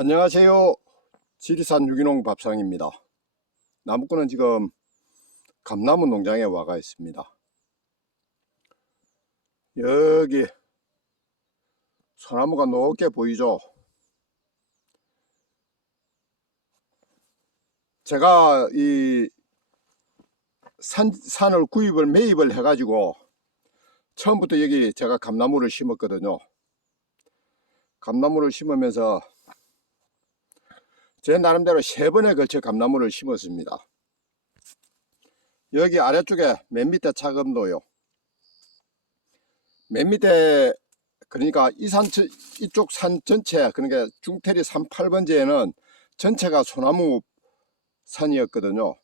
안녕하세요. 지리산 유기농 밥상입니다. 나무꾼은 지금 감나무 농장에 와가 있습니다. 여기 소나무가 높게 보이죠? 제가 이 산, 산을 구입을 매입을 해가지고 처음부터 여기 제가 감나무를 심었거든요. 감나무를 심으면서 제 나름대로 세 번에 걸쳐 감나무를 심었습니다. 여기 아래쪽에 맨 밑에 차금도요. 맨 밑에 그러니까 이 산 이쪽 산 전체 그러니까 중태리 3, 8번지에는 전체가 소나무 산이었거든요.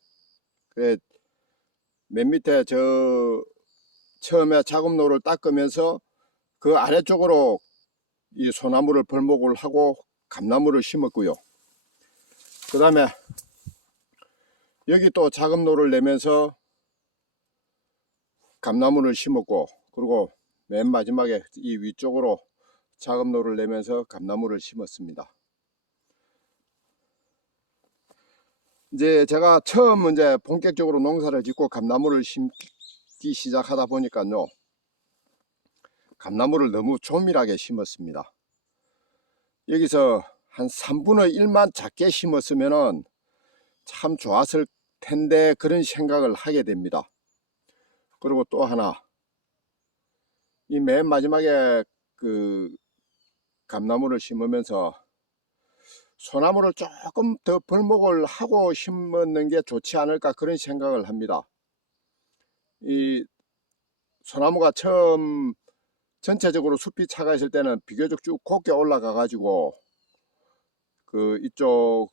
그래 맨 밑에 저 처음에 자금로를 닦으면서 그 아래쪽으로 이 소나무를 벌목을 하고 감나무를 심었고요. 그 다음에 여기 또 자금로를 내면서 감나무를 심었고 그리고 맨 마지막에 이 위쪽으로 자금로를 내면서 감나무를 심었습니다. 이제 제가 처음 이제 본격적으로 농사를 짓고 감나무를 심기 시작하다 보니까요. 감나무를 너무 조밀하게 심었습니다. 여기서 한 3분의 1만 작게 심었으면은 참 좋았을 텐데 그런 생각을 하게 됩니다. 그리고 또 하나 이 맨 마지막에 그 감나무를 심으면서 소나무를 조금 더 벌목을 하고 심는 게 좋지 않을까 그런 생각을 합니다. 이 소나무가 처음 전체적으로 숲이 차가 있을 때는 비교적 쭉 곱게 올라가 가지고 그 이쪽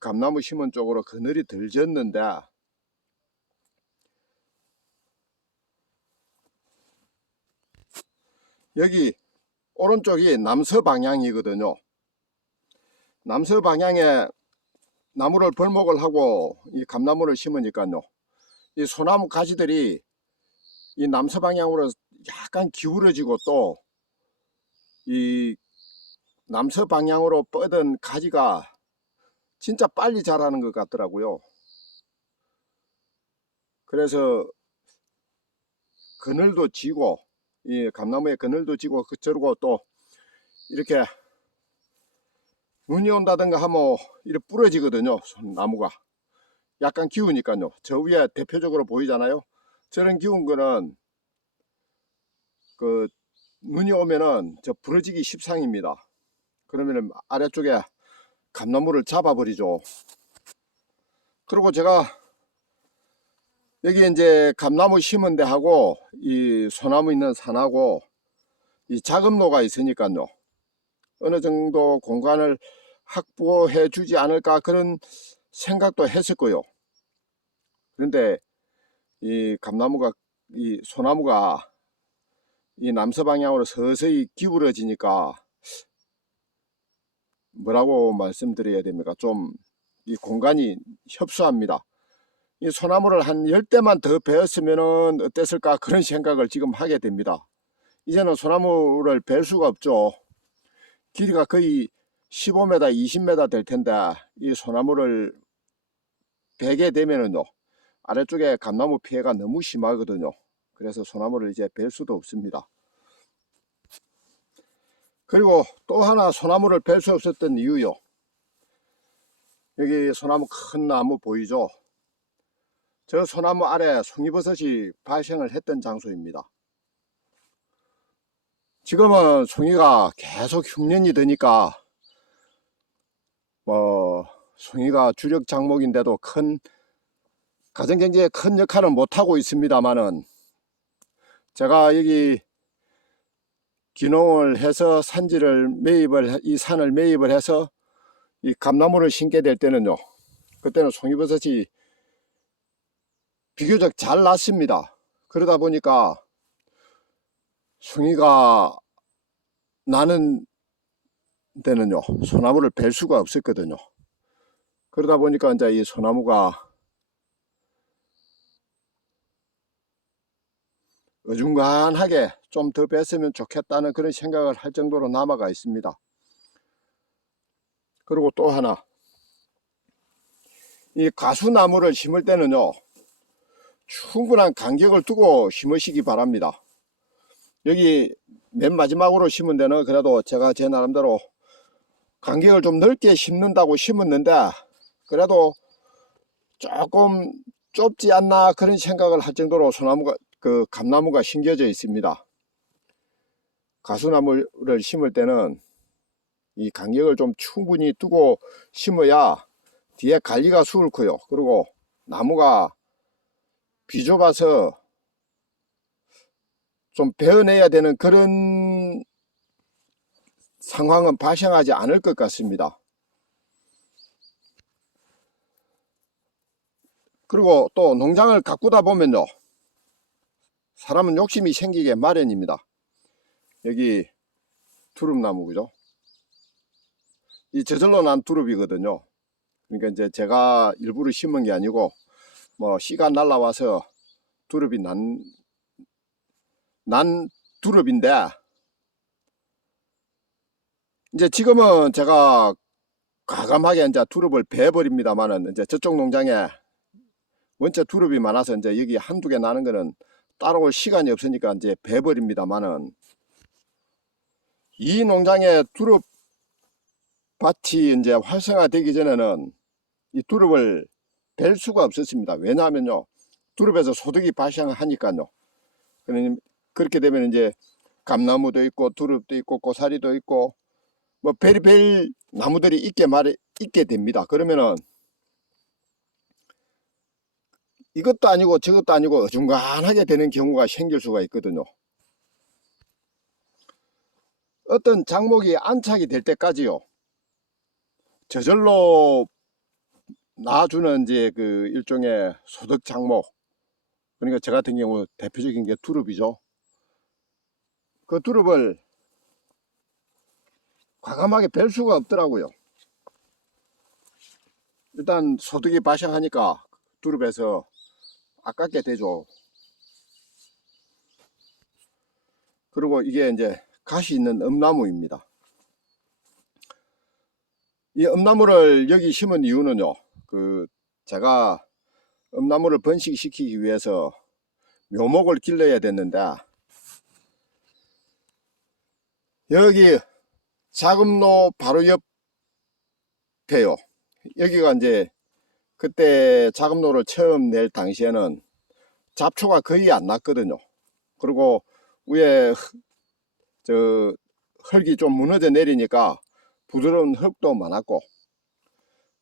감나무 심은 쪽으로 그늘이 덜 졌는데 여기 오른쪽이 남서 방향이거든요. 남서 방향에 나무를 벌목을 하고 이 감나무를 심으니까요. 이 소나무 가지들이 이 남서 방향으로 약간 기울어지고 또 이 남서 방향으로 뻗은 가지가 진짜 빨리 자라는 것 같더라고요. 그래서 그늘도 지고 이 감나무에 그늘도 지고 그저고 또 이렇게 눈이 온다든가 하면 이렇게 부러지거든요. 나무가 약간 기우니까요. 저 위에 대표적으로 보이잖아요. 저런 기운 거는 그 눈이 오면은 저 부러지기 십상입니다. 그러면은 아래쪽에 감나무를 잡아버리죠. 그리고 제가 여기 이제 감나무 심은 데하고 이 소나무 있는 산하고 이 작업로가 있으니까요. 어느 정도 공간을 확보해 주지 않을까 그런 생각도 했었고요. 그런데 이 감나무가 이 소나무가 이 남서 방향으로 서서히 기울어지니까 뭐라고 말씀드려야 됩니까? 좀 이 공간이 협소합니다. 이 소나무를 한 10대만 더 베었으면 어땠을까 그런 생각을 지금 하게 됩니다. 이제는 소나무를 벨 수가 없죠. 길이가 거의 15m, 20m 될 텐데 이 소나무를 베게 되면은요 아래쪽에 감나무 피해가 너무 심하거든요. 그래서 소나무를 이제 벨 수도 없습니다. 그리고 또 하나 소나무를 벨수 없었던 이유요. 여기 소나무 큰 나무 보이죠? 저 소나무 아래 송이버섯이 발생을 했던 장소입니다. 지금은 송이가 계속 흉년이 되니까 뭐 송이가 주력 작목인데도 큰 가정경제에 큰 역할은 못하고 있습니다만은 제가 여기 기농을 해서 산지를 매입을 이 산을 매입을 해서 이 감나무를 심게 될 때는요 그때는 송이버섯이 비교적 잘 났습니다. 그러다 보니까 송이가 나는 데는요 소나무를 벨 수가 없었거든요. 그러다 보니까 이제 이 소나무가 어중간하게 좀 더 뺐으면 좋겠다는 그런 생각을 할 정도로 남아가 있습니다. 그리고 또 하나 이 가수나무를 심을 때는요 충분한 간격을 두고 심으시기 바랍니다 여기 맨 마지막으로 심은 데는 그래도 제가 제 나름대로 간격을 좀 넓게 심는다고 심었는데 그래도 조금 좁지 않나 그런 생각을 할 정도로 소나무가 그 감나무가 심겨져 있습니다 가수나무를 심을 때는 이 간격을 좀 충분히 두고 심어야 뒤에 관리가 수월고요. 그리고 나무가 비좁아서 좀 베어내야 되는 그런 상황은 발생하지 않을 것 같습니다. 그리고 또 농장을 가꾸다 보면요. 사람은 욕심이 생기게 마련입니다. 여기 두릅나무 그죠? 이 저절로 난 두릅이거든요. 그러니까 이제 제가 일부러 심은 게 아니고 뭐 씨가 날라와서 두릅이 난, 난 두릅인데 이제 지금은 제가 과감하게 이제 두릅을 베버립니다만은 이제 저쪽 농장에 원체 두릅이 많아서 이제 여기 한두 개 나는 거는 따라올 시간이 없으니까 이제 베버립니다만은 이 농장에 두릅 밭이 이제 활성화되기 전에는 이 두릅을 벨 수가 없었습니다. 왜냐하면요. 두릅에서 소득이 발생하니까요. 그러니 그렇게 되면 이제 감나무도 있고 두릅도 있고 고사리도 있고 뭐 베리벨 나무들이 있게 말 있게 됩니다. 그러면은 이것도 아니고 저것도 아니고 어중간하게 되는 경우가 생길 수가 있거든요. 어떤 작목이 안착이 될 때까지요. 저절로 나주는 이제 그 일종의 소득 작목. 그러니까 저 같은 경우 대표적인 게 두릅이죠. 그 두릅을 과감하게 벨 수가 없더라고요. 일단 소득이 발생하니까 두릅에서 아깝게 되죠. 그리고 이게 이제 가시 있는 엄나무입니다. 이 엄나무를 여기 심은 이유는요. 그 제가 엄나무를 번식시키기 위해서 묘목을 길러야 됐는데 여기 자금로 바로 옆에요. 여기가 이제 그때 자금로를 처음 낼 당시에는 잡초가 거의 안 났거든요. 그리고 위에 흙- 저 흙이 좀 무너져 내리니까 부드러운 흙도 많았고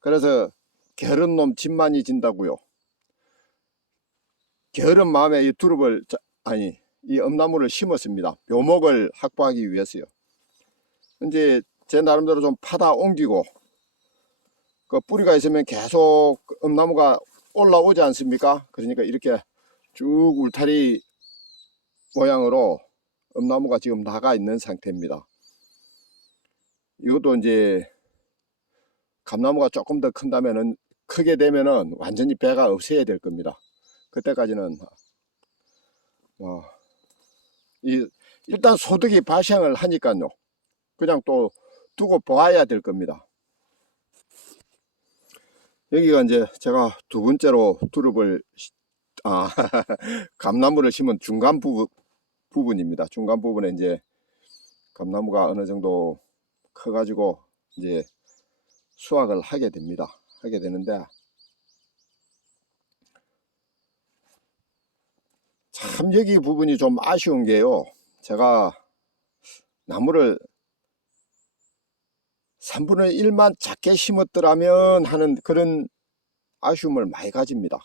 그래서 게으른 놈 집만이 진다고요. 게으른 마음에 이 두릅을 자- 아니 이 엄나무를 심었습니다. 묘목을 확보하기 위해서요. 이제 제 나름대로 좀 파다 옮기고 그 뿌리가 있으면 계속 그 엄나무가 올라오지 않습니까? 그러니까 이렇게 쭉 울타리 모양으로 엄나무가 지금 나가 있는 상태입니다. 이것도 이제 감나무가 조금 더 큰다면은 크게 되면은 완전히 배가 없어야 될 겁니다. 그때까지는 뭐, 이 일단 소득이 발생을 하니까요. 그냥 또 두고 보아야 될 겁니다. 여기가 이제 제가 두 번째로 두릅을 시- 아 감나무를 심은 중간 부분 부분입니다. 중간 부분에 이제 감나무가 어느 정도 커가지고 이제 수확을 하게 됩니다. 하게 되는데 참 여기 부분이 좀 아쉬운 게요. 제가 나무를 3분의 1만 작게 심었더라면 하는 그런 아쉬움을 많이 가집니다.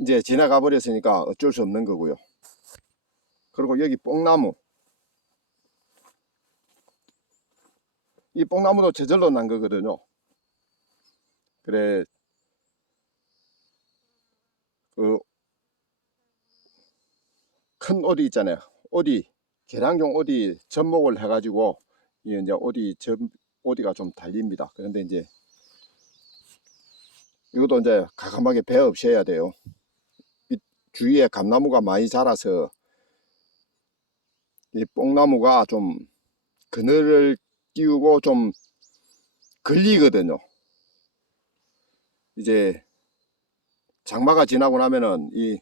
이제 지나가 버렸으니까 어쩔 수 없는 거고요. 그리고 여기 뽕나무. 이 뽕나무도 저절로 난 거거든요. 그래, 그, 큰 오디 있잖아요. 오디, 계량종 오디 접목을 해가지고, 이 이제 오디 접, 오디가 좀 달립니다. 그런데 이제, 이것도 이제 가감하게 배 없애야 돼요. 이 주위에 감나무가 많이 자라서, 이 뽕나무가 좀 그늘을 띄우고 좀 걸리거든요. 이제 장마가 지나고 나면은 이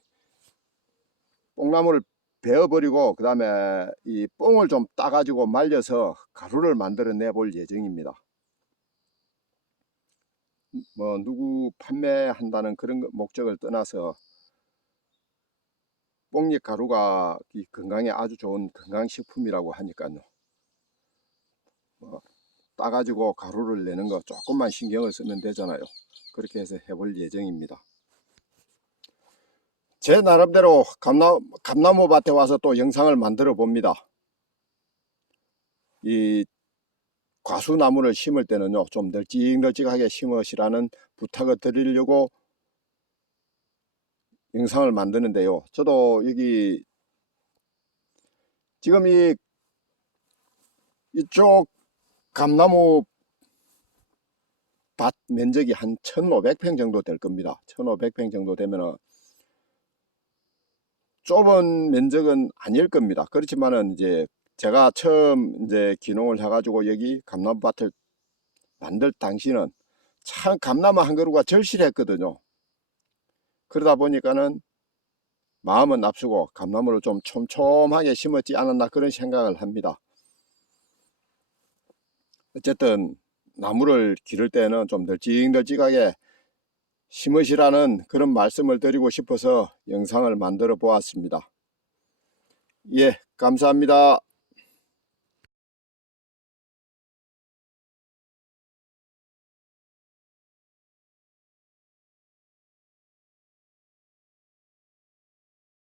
뽕나무를 베어버리고 그 다음에 이 뽕을 좀 따가지고 말려서 가루를 만들어내 볼 예정입니다. 뭐 누구 판매한다는 그런 거- 목적을 떠나서 뽕잎 가루가 이 건강에 아주 좋은 건강식품이라고 하니까요. 뭐 따가지고 가루를 내는 거 조금만 신경을 쓰면 되잖아요. 그렇게 해서 해볼 예정입니다. 제 나름대로 감나, 감나무 밭에 와서 또 영상을 만들어 봅니다. 이 과수나무를 심을 때는요, 좀 널찍널찍하게 심으시라는 부탁을 드리려고 영상을 만드는데요. 저도 여기 지금 이 이쪽 감나무 밭 면적이 한 1500평 정도 될 겁니다. 1500평 정도 되면은 좁은 면적은 아닐 겁니다. 그렇지만은 이제 제가 처음 이제 기농을 해가지고 여기 감나무 밭을 만들 당시는 참 감나무 한 그루가 절실했거든요. 그러다 보니까는 마음은 앞서고 감나무를 좀 촘촘하게 심었지 않았나 그런 생각을 합니다. 어쨌든 나무를 기를 때는 좀 널찍널찍하게 심으시라는 그런 말씀을 드리고 싶어서 영상을 만들어 보았습니다. 예, 감사합니다.